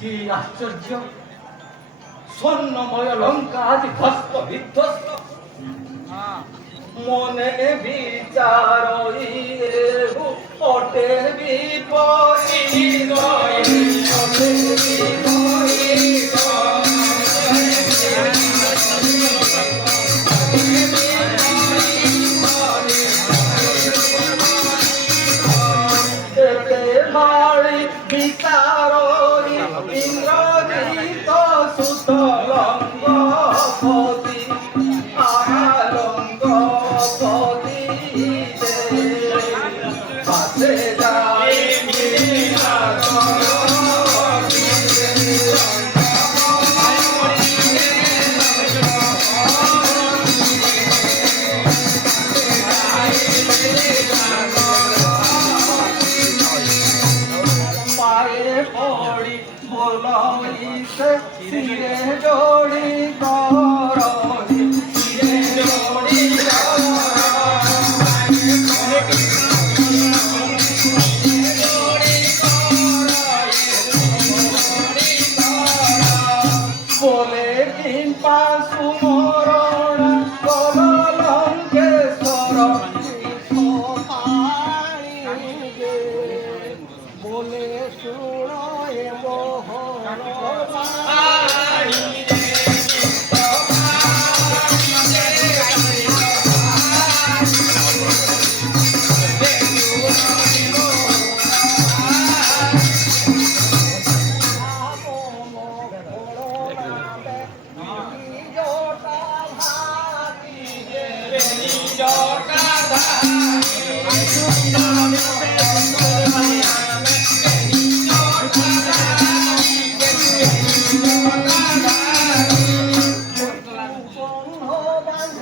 কি আশ্চর্য, স্বর্ণময় লঙ্কা আজ ধ্বস্ত বিধ্বস্ত। মনে বিচার ওঠে বিপরীত, ওঠে বিপরীত। বাড়ি বিচার ইন্দ্রজিত সুত লঙ্গপতি, লঙ্গপতি পাশে যায় পড়ি বলইছে শিরে জড়ি কর, শিরে জড়ি বলে দিন পাশু মরণ কল লঙ্কেশ্বর, বলে শুনয় মোহন Thank you.